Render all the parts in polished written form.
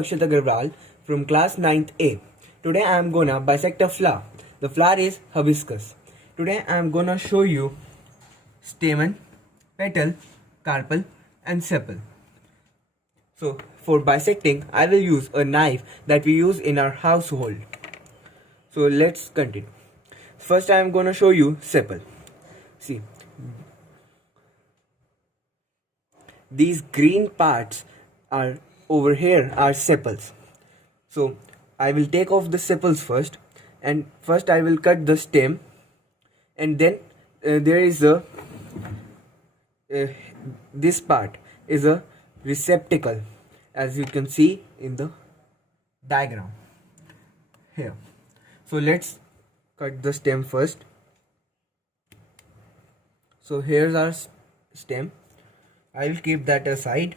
Akshat Agarwal from class 9th A. Today I am gonna bisect a flower. The flower is hibiscus. Today I am gonna show you stamen, petal, carpel and sepal. So for bisecting I will use a knife that we use in our household. So let's continue. First I am gonna show you sepal. See, these green parts are over here are sepals. So I will take off the sepals first, and first I will cut the stem, and then there is a this part is a receptacle, as you can see in the diagram here. So let's cut the stem first. So here's our stem. I will keep that aside.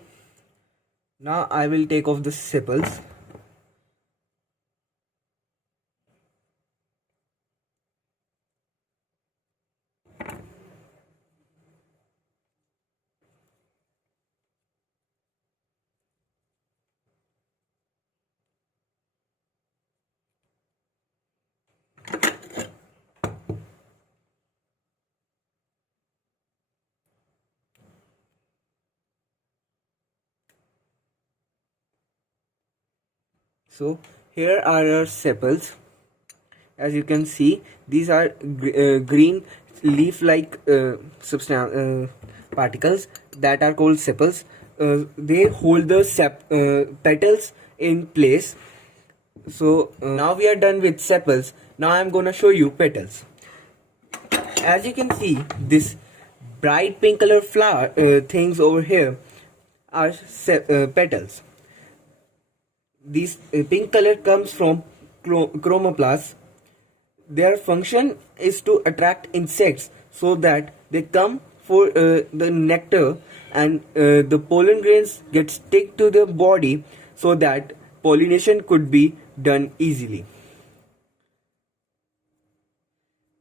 Now I will take off the sepals. So here are our sepals. As you can see, these are green leaf-like particles that are called sepals. They hold the petals in place. So now we are done with sepals. Now I am gonna show you petals. As you can see, this bright pink color flower things over here are petals. This pink color comes from chromoplasts. Their function is to attract insects so that they come for the nectar, and the pollen grains get stick to the body so that pollination could be done easily.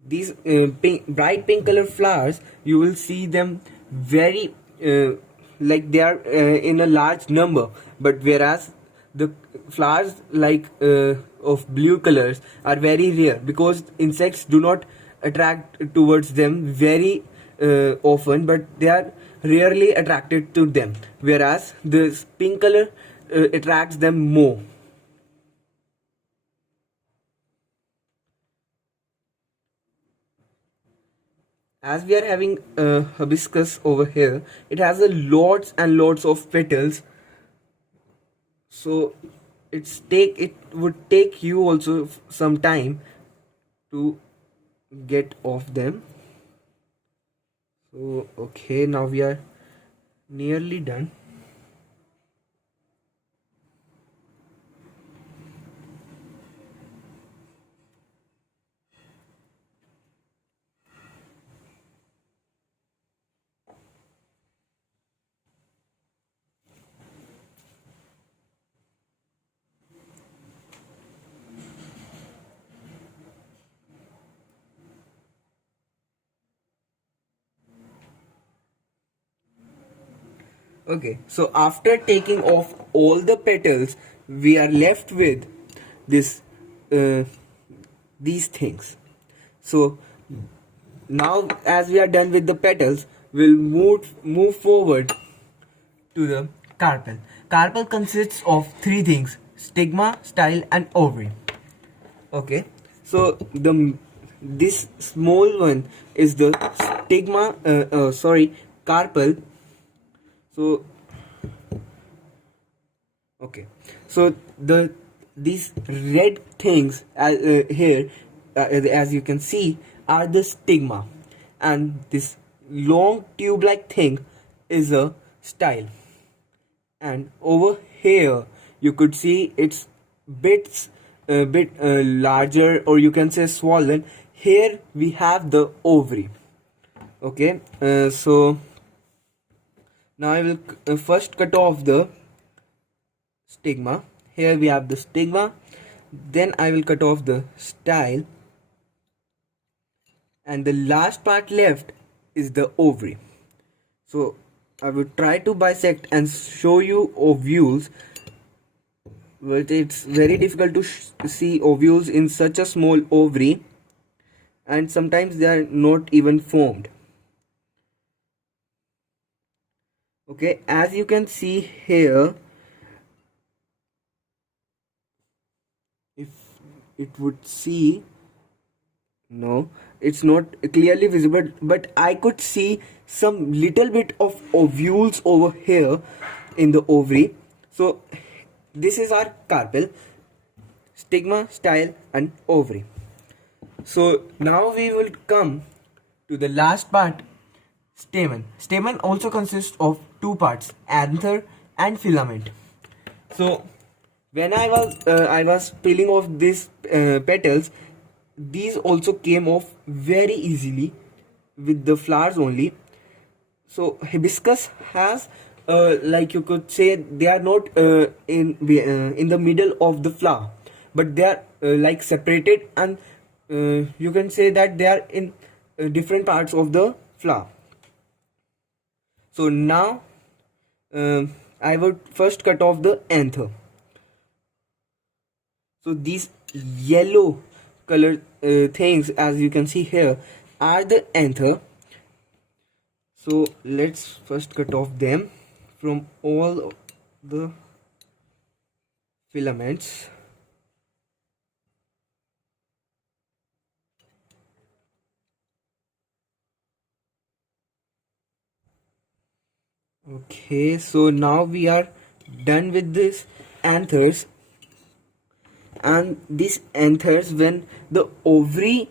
These bright pink color flowers, you will see them very like they are in a large number, but whereas the flowers like of blue colors are very rare because insects do not attract towards them very often, but they are rarely attracted to them, whereas the pink color attracts them more. As we are having hibiscus over here, it has a lots and lots of petals. So it would take you also some time to get off them. So okay, now we are nearly done. Okay, so after taking off all the petals, we are left with this these things. So now as we are done with the petals, we'll move forward to the carpel. Carpel consists of three things: stigma, style and ovary. Okay, so this small one is the stigma, carpel. So okay, so these red things here, as you can see, are the stigma, and this long tube-like thing is a style. And over here you could see it's bit larger, or you can say swollen. Here we have the ovary. Okay, so now I will first cut off the stigma. Here we have the stigma. Then I will cut off the style. And the last part left is the ovary. So I will try to bisect and show you ovules but it's very difficult to see ovules in such a small ovary, and sometimes they are not even formed. Okay, as you can see here, if it would see, no, it's not clearly visible, but I could see some little bit of ovules over here in the ovary. So this is our carpel, stigma, style, and ovary. So now we will come to the last part, stamen. Stamen also consists of two parts, anther and filament. So when I was peeling off these petals, these also came off very easily with the flowers only. So hibiscus has, like you could say, they are not in the middle of the flower, but they are like separated, and you can say that they are in different parts of the flower. So now I would first cut off the anther. So these yellow color things, as you can see here, are the anther. So let's first cut off them from all the filaments. Okay, so now we are done with this anthers. And these anthers, when the ovary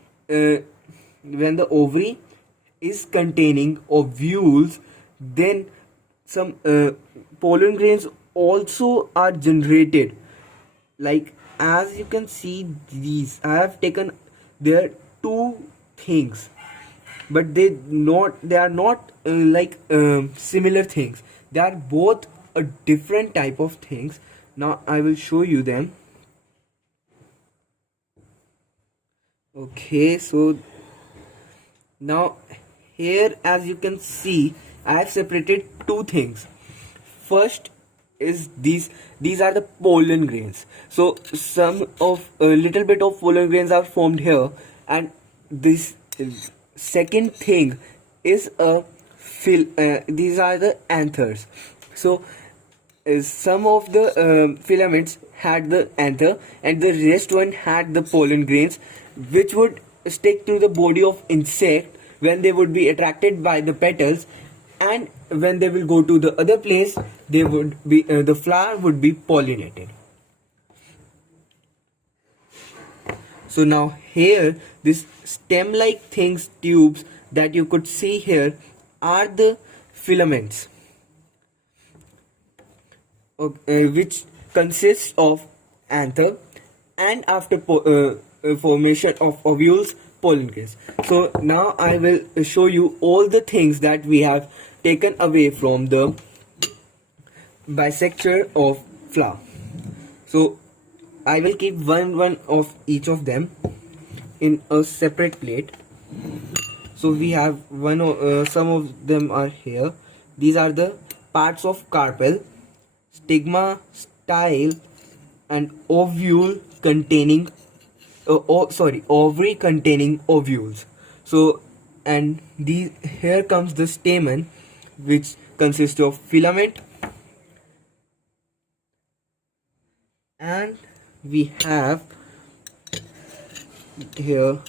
is containing ovules, then some pollen grains also are generated. Like as you can see, these I have taken, there are two things, but they are not like similar things. They are both a different type of things. Now I will show you them. Okay, so now here, as you can see, I have separated two things. First is these are the pollen grains. So some of a little bit of pollen grains are formed here, and this second thing is a these are the anthers. So some of the filaments had the anther, and the rest one had the pollen grains, which would stick to the body of insect when they would be attracted by the petals, and when they will go to the other place, they would be the flower would be pollinated. So now here, this stem like things, tubes that you could see here, are the filaments, which consists of anther, and after formation of ovules, pollen grains. So now I will show you all the things that we have taken away from the bisector of flower. So I will keep one of each of them in a separate plate. So we have some of them are here. These are the parts of carpel, stigma, style, and ovule containing ovary containing ovules. So, and these, here comes the stamen, which consists of filament, and we have here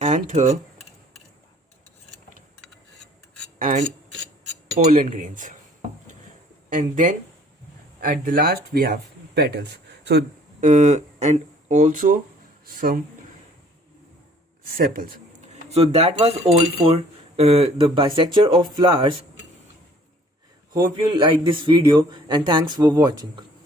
anther and pollen grains, and then at the last we have petals. So and also some sepals. So that was all for the bisector of flowers. Hope you like this video, and thanks for watching.